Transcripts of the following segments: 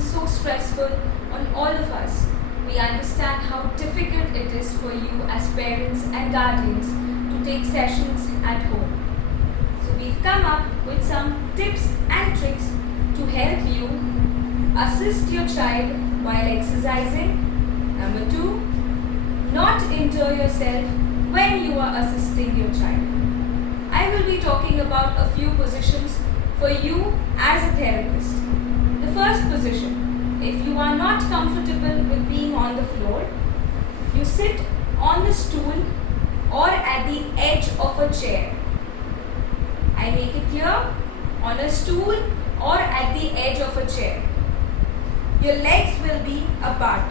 being so stressful on all of us, we understand how difficult it is for you as parents and guardians to take sessions at home. So we've come up with some tips and tricks to help you assist your child while exercising. Number 2, not injure yourself when you are assisting your child. I will be talking about a few positions for you as a therapist. The first position, if you are not comfortable with being on the floor, you sit on the stool or at the edge of a chair. I make it clear, on a stool or at the edge of a chair. Your legs will be apart,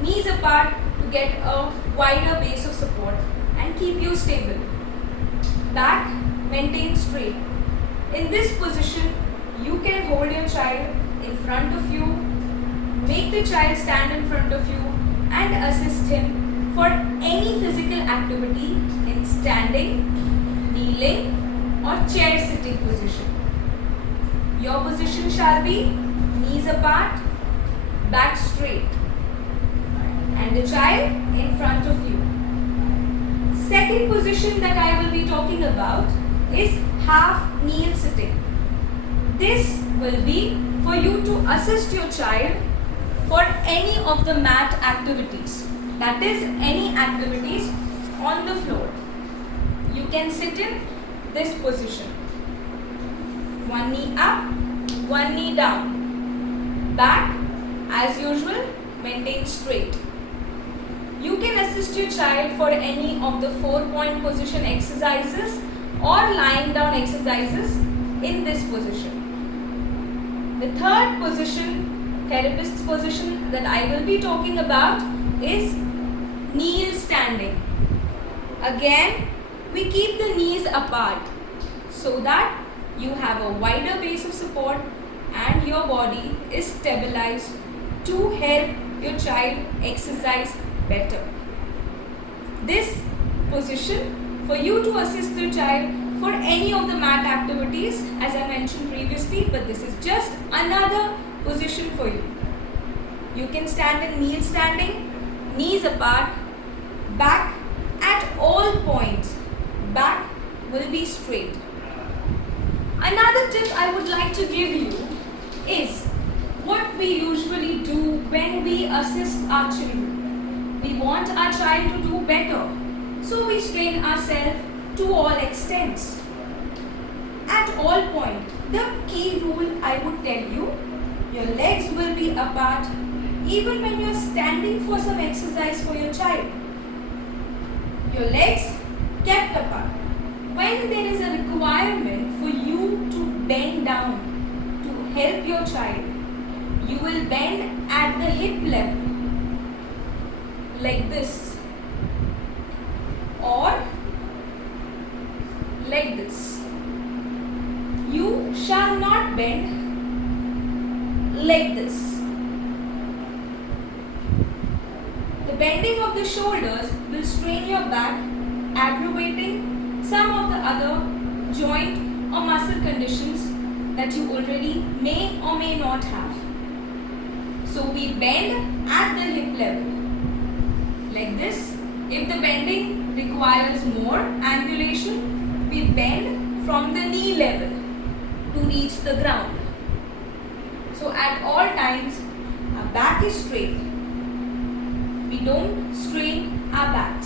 knees apart to get a wider base of support and keep you stable. Back maintain straight. In this position, you can hold your child in front of you, make the child stand in front of you and assist him for any physical activity in standing, kneeling or chair sitting position. Your position shall be knees apart, back straight and the child in front of you. Second position that I will be talking about is half kneel sitting. This will be for you to assist your child for any of the mat activities. That is, any activities on the floor. You can sit in this position. One knee up, one knee down. Back, as usual, maintain straight. You can assist your child for any of the 4-point position exercises or lying down exercises in this position. The third position, therapist's position that I will be talking about is kneel standing. Again, we keep the knees apart so that you have a wider base of support and your body is stabilized to help your child exercise better. This position for you to assist your child for any of the mat activities as I mentioned previously, but this is just another position for you. You can stand in kneel standing, knees apart, back at all points. Back will be straight. Another tip I would like to give you is what we usually do when we assist our children. We want our child to do better, so we strain ourselves to all extents. At all points, the key rule I would tell you, your legs will be apart even when you are standing for some exercise for your child. Your legs kept apart. When there is a requirement for you to bend down to help your child, you will bend at the hip level like this or like this. You shall not bend like this. The bending of the shoulders will strain your back, aggravating some of the other joint or muscle conditions that you already may or may not have. So we bend at the hip level like this. If the bending requires more angulation, we bend from the knee level to reach the ground. So at all times, our back is straight. We don't strain our back.